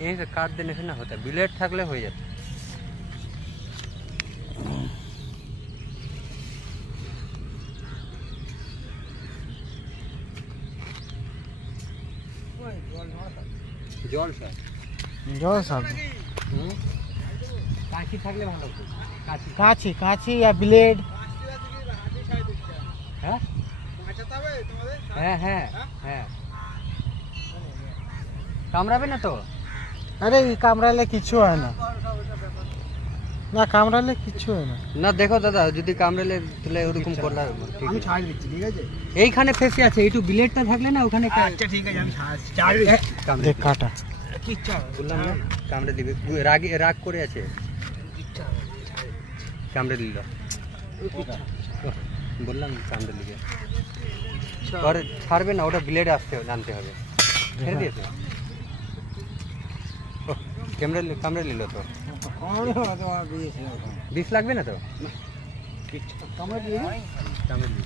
यहीं से काट देने से ना होता, ब्लेड থাকলে হয়ে যাবে। জল স্যার, জল স্যার। কাঁচি থাকলে ভালো হতো। কাঁচি কাঁচি या ব্লেড। হ্যাঁ হ্যাঁ হ্যাঁ হ্যাঁ, কামড়াবে না তো? আরে কামড়ালে কিছু হয় না, না কামড়ালে কিছু হয় না। না দেখো দাদা, যদি কামড়ালে তাহলে ওরকম করলে আমি ছাড় দিচ্ছি, ঠিক আছে? এইখানে ফেসে আছে, একটু ব্লেডটা থাকলে না ওখানে। আচ্ছা ঠিক আছে, আমি ছাড় দিচ্ছি। দেখ কাটা, বললাম না কামড়ে দিবে, রাগ করে আছে, কামড়ে দিল। বললাম কামড়ে দিবে, পরে ছাড়বে না, ওটা ব্লেড আসতে জানতে হবে। ছেড়ে দিয়েছে, কামড়ে নিল তো। বিষ লাগবে না তো? কামড়ে দিয়ে কামড়ে দিল।